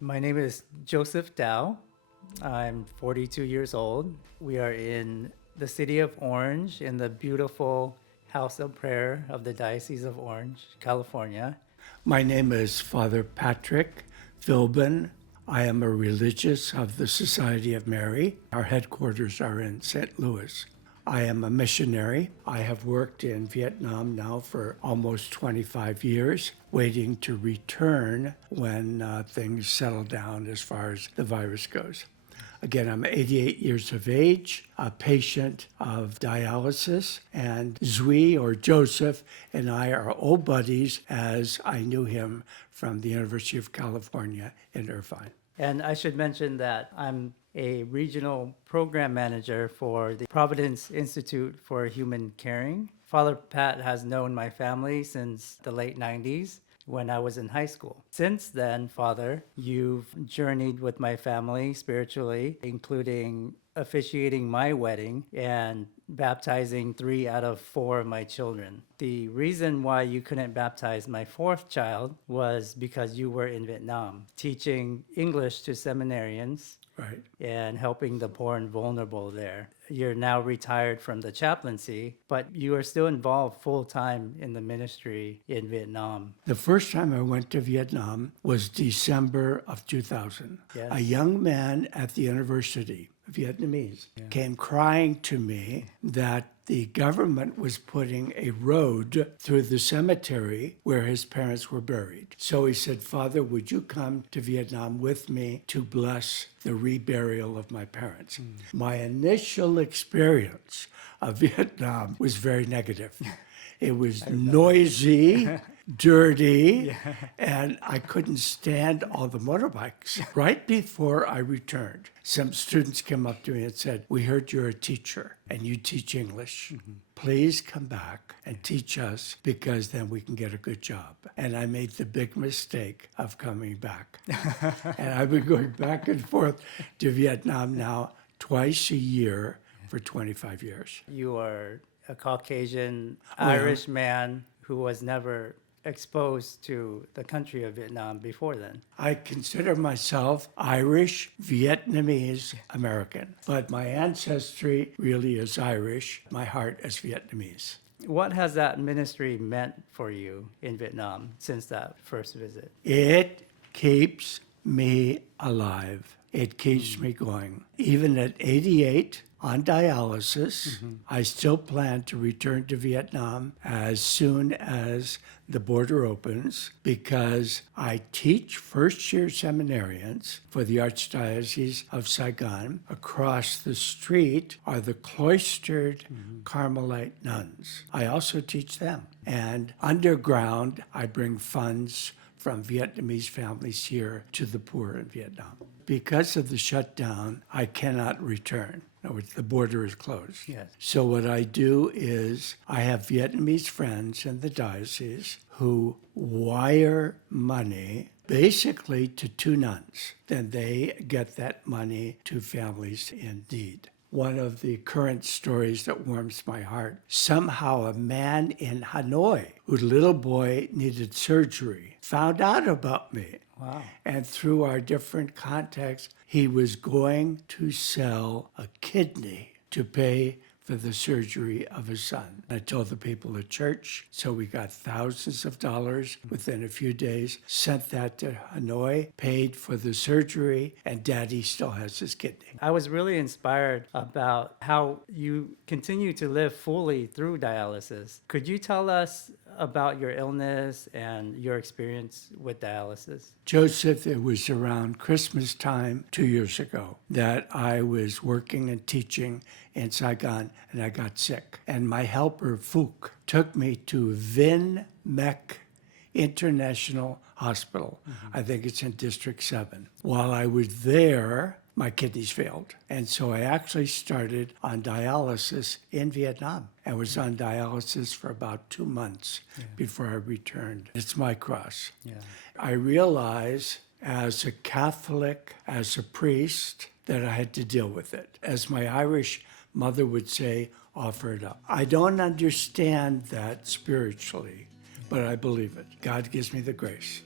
My name is Joseph Dow. I'm 42 years old. We are in the city of Orange in the beautiful House of Prayer of the Diocese of Orange, California. My name is Father Patrick Philbin. I am a religious of the Society of Mary. Our headquarters are in St. Louis. I am a missionary. I have worked in Vietnam now for almost 25 years, waiting to return when things settle down as far as the virus goes. Again, I'm 88 years of age, a patient of dialysis, and Zui, or Joseph, and I are old buddies as I knew him from the University of California in Irvine. And I should mention that I'm a regional program manager for the Providence Institute for Human Caring. Father Pat has known my family since the late 90s when I was in high school. Since then, Father, you've journeyed with my family spiritually, including officiating my wedding and baptizing 3 out of 4 of my children. The reason why you couldn't baptize my 4th child was because you were in Vietnam, teaching English to seminarians. Right. And helping the poor and vulnerable there. You're now retired from the chaplaincy, but you are still involved full-time in the ministry in Vietnam. The first time I went to Vietnam was December of 2000. Yes. A young man at the university, Vietnamese, came crying to me that the government was putting a road through the cemetery where his parents were buried. So he said, Father, would you come to Vietnam with me to bless the reburial of my parents? My initial experience of Vietnam was very negative. It was noisy, dirty, and I couldn't stand all the motorbikes. Right before I returned, some students came up to me and said, we heard you're a teacher and you teach English. Please come back and teach us because then we can get a good job. And I made the big mistake of coming back. And I've been going back and forth to Vietnam now twice a year for 25 years. You are a Caucasian Irish man who was never exposed to the country of Vietnam before then. I consider myself Irish, Vietnamese, American, but my ancestry really is Irish. My heart is Vietnamese. What has that ministry meant for you in Vietnam since that first visit? It keeps me alive. It keeps me going. Even at 88, on dialysis, I still plan to return to Vietnam as soon as the border opens because I teach first-year seminarians for the Archdiocese of Saigon. Across the street are the cloistered Carmelite nuns. I also teach them. And underground, I bring funds from Vietnamese families here to the poor in Vietnam. Because of the shutdown, I cannot return. In other words, the border is closed. Yes. So what I do is I have Vietnamese friends in the diocese who wire money basically to 2 nuns. Then they get that money to families in need. One of the current stories that warms my heart, somehow a man in Hanoi whose little boy needed surgery found out about me. Wow. And through our different contacts, he was going to sell a kidney to pay for the surgery of his son. I told the people at church, so we got thousands of dollars within a few days, sent that to Hanoi, paid for the surgery, and Daddy still has his kidney. I was really inspired about how you continue to live fully through dialysis. Could you tell us about your illness and your experience with dialysis? Joseph, it was around Christmas time 2 years ago that I was working and teaching in Saigon and I got sick. And my helper, Phuc, took me to Vinh Mec International Hospital. I think it's in District 7. While I was there, my kidneys failed. And so I actually started on dialysis in Vietnam. I was on dialysis for about 2 months before I returned. It's my cross. Yeah. I realized as a Catholic, as a priest, that I had to deal with it. As my Irish mother would say, offer it up. I don't understand that spiritually, but I believe it. God gives me the grace.